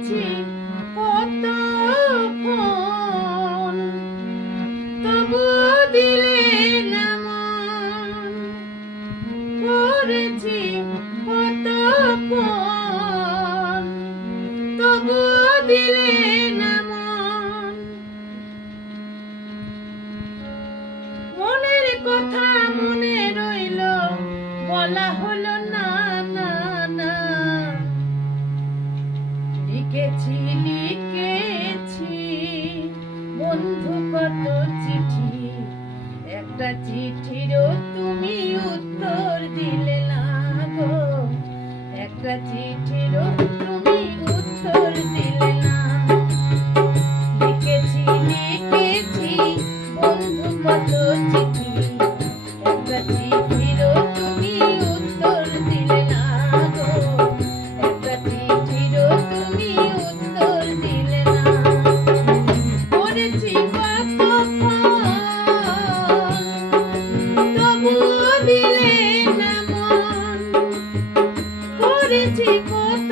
করেছি কত ফোন, তবু দিলে না মন। করেছি কত ফোন, তবু দিলে না মন। মনের কথা মনে রইল, বলা হলো না না না। লিখেছি লিখেছি বন্ধু কত চিঠি, একটা চিঠিরও তুমি উত্তর দিলে না গো। একটা চিঠিরও তুমি উত্তর দিলে না। লিখেছি লিখেছি বন্ধু কত চিঠি, একটা চিঠিরও তুমি উত্তর দিলে না গো। একটা চিঠিরও তুমি উত্তর দিলে না। করেছি কত ফোন, তবুও দিলে না মন। করেছি কত